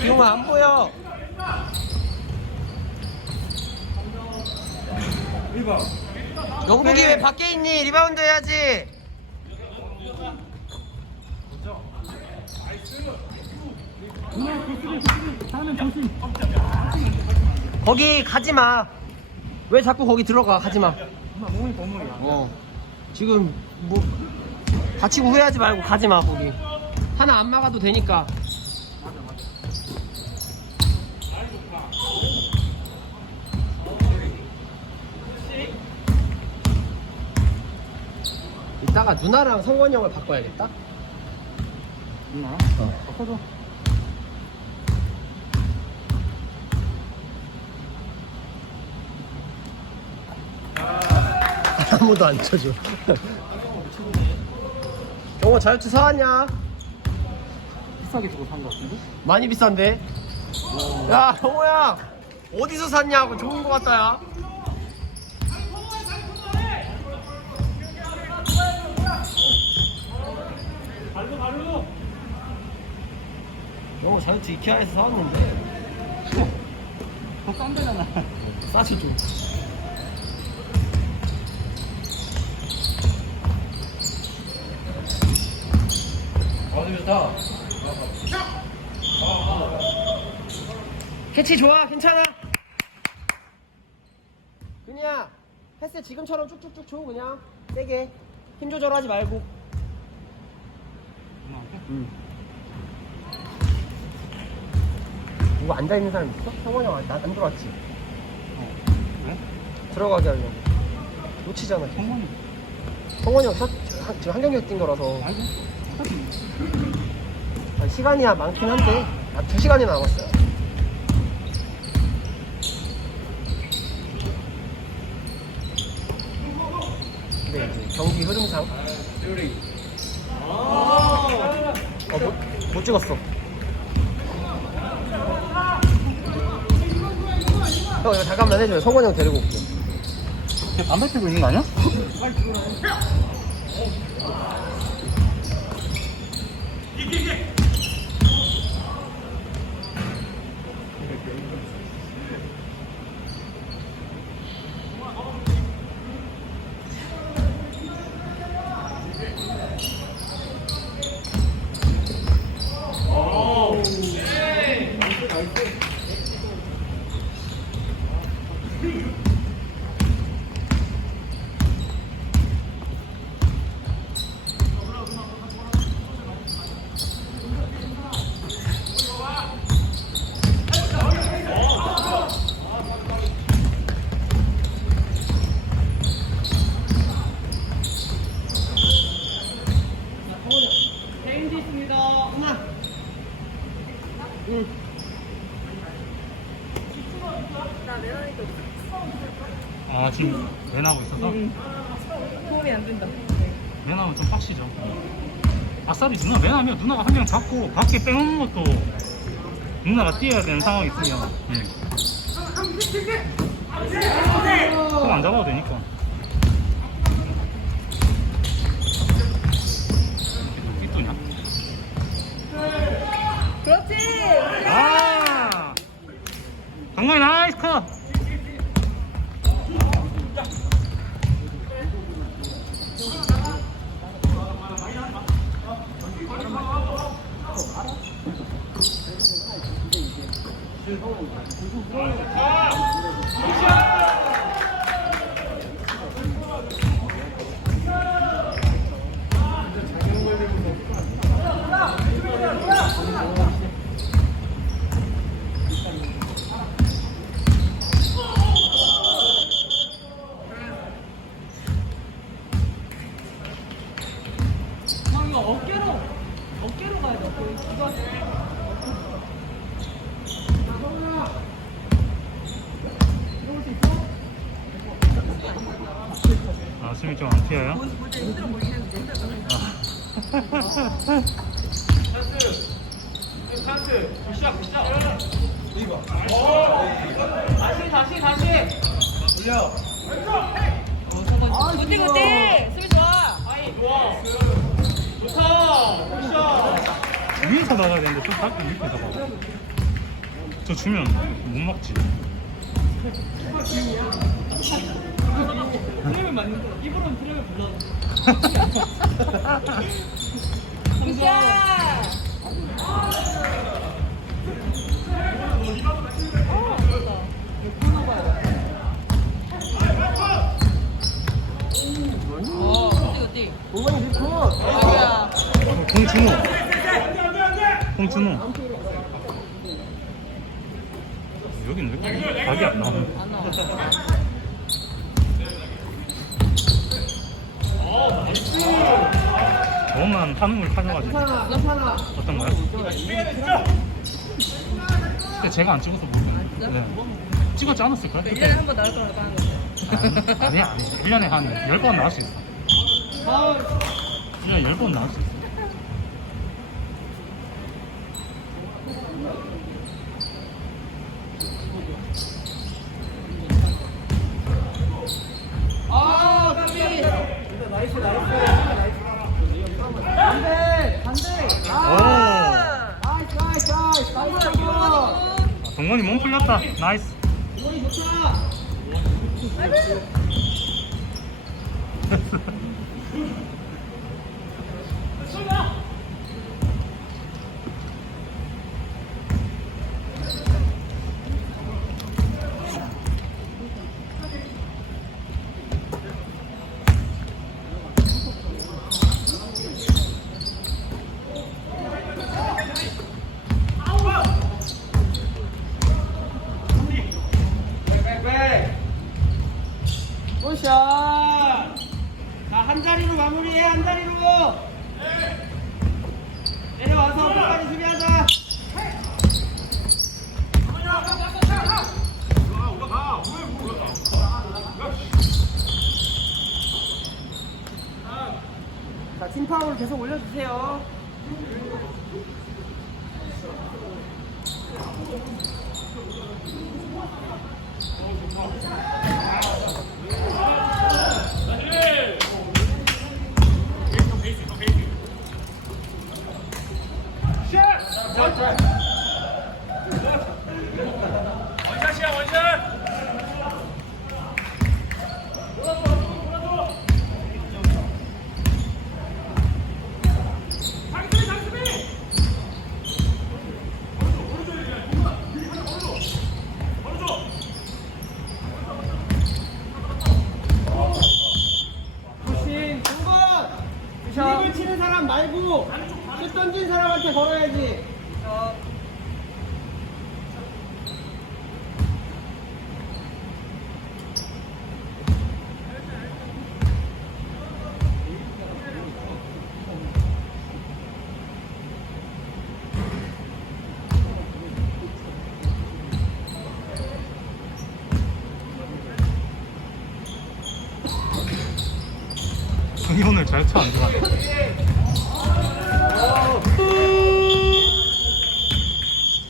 기용아 안 보여. 영국이 왜 밖에 있니? 리바운드 해야지. 거기 가지 마. 왜 자꾸 거기 들어가? 가지 마. 몸이. 어. 지금 뭐 다치고 후회하지 말고 가지 마 거기. 하나 안 막아도 되니까. 이따가 누나랑 성원이 형을 바꿔야겠다. 누나? 어. 바꿔줘. 아무도 안 쳐줘. 경호 자유투 사왔냐? 비싸게 주고 산거 같은데? 많이 비싼데? 야, 경호야! 어디서 샀냐고 좋은 거 같다, 야. 경호 자유투 이케아에서 사왔는데 더 싼 데잖아. 싸지 좀. 좋다. 캐치 좋아, 괜찮아. 그냥 패스 지금처럼 쭉쭉쭉 줘, 그냥 세게 힘 조절하지 말고. 응. 누구 앉아 있는 사람 있어? 성원이 형 안, 안 들어왔지? 어. 왜? 들어가게 하려고. 놓치잖아. 성원이. 성원이 형 샷, 한- 지금 한 경기 뛴 거라서 알고? 시간이야 많긴 한데 아, 두 시간이나 남았어요. 근데 이제 경기 흐름상 어, 못, 못 찍었어. 형 이거 잠깐만 해줘요. 성원이 형 데리고 올게요. 걔 담배 피고 있는 거 아니야? 개인지 아, 지금 맨하고 있어서? 도움이 안 된다. 맨하면 좀 빡시죠. 아싸리 누나 맨하면 누나가 한 명 잡고 밖에 빼놓는 것도 누나가 뛰어야 되는 상황이 있으면 예. 손안 잡아도 되니까 이렇게 또 삐뚤냐 그렇지. 아 정말 나이스 컷 어깨로 어깨로 가야 돼. 이거 아 숨이 좀 안 튀어요? 모자 힘들어 보이는데 힘들어. 아. 다시 다시 다시 굿띠 굿띠 수비 좋아 아이 좋아 좋다 위에서 나가야 되는데 좀 밖에 밑에서 나가. 저 주면 못 막지. 트랩을 맞는 거 입으로는 트랩을 불러 굿샷 어, 굿띠 굿띠 공간이 좋고 여기야 홍준호. 홍준호. 여기는 왜 각이 안 나오는 안 나와. 너만 괜찮아 괜찮아. 어떤가요? 근데 제가 안 찍어서 모르겠는데 네. 찍었지 않았을까요? 1년에 한 번 나올 거라고 하는 거죠 아니, 아니. 1년에 한 10번 나올 수 있어. 파울 1년에 10번 나올 수 있어 아 까비 나이스 나이스 반대 반대 오! 아 나이스 나이스 나이스 나이스 아, 동건이 몸 풀렸다. 나이스. 공간이 좋다 굿샷 자 한 자리로 마무리해 한 자리로. 내려와서 끝까지 수비하자. 자, 팀 파울 계속 올려주세요. 굿신 중근 드립을 치는 사람 말고 슛 던진 사람한테 걸어야지 형이 오늘 잘쳐안 들어갔네